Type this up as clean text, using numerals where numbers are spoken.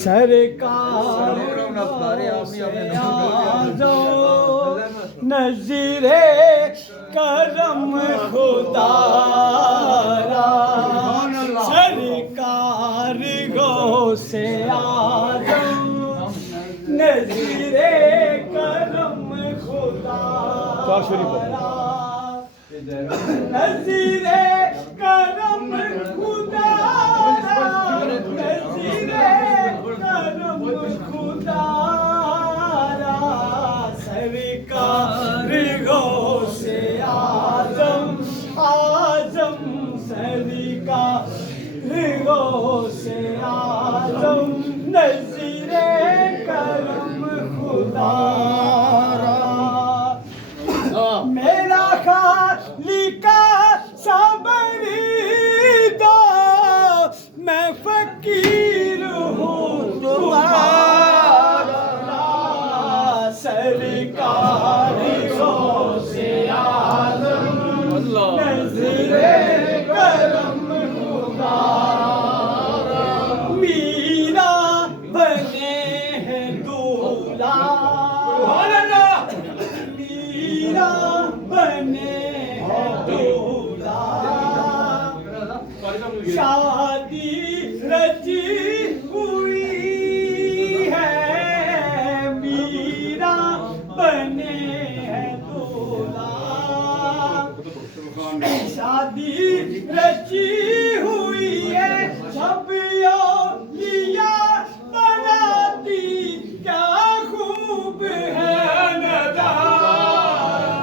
सरकार नज़ीरे करम खुदारा सरकार गो से आजम नज़ीरे करम खुदारा नज़ीरे करम खुदारा नज़ीरे करम खुदारा सरकार गो से आजम आजम सरकार गो से आजम नज़ीरे करम खुदारा मेरा खालिका सबरीदा मैं फकीर हूँ तुम्हारा सरकार गो से आजम नज़ीरे करम खुदारा मीरा बने हैं दूल्हा मीरा बने हैं दूल्हा शादी रची हुई है मीरा बने हैं दूल्हा शादी रची हुई है सब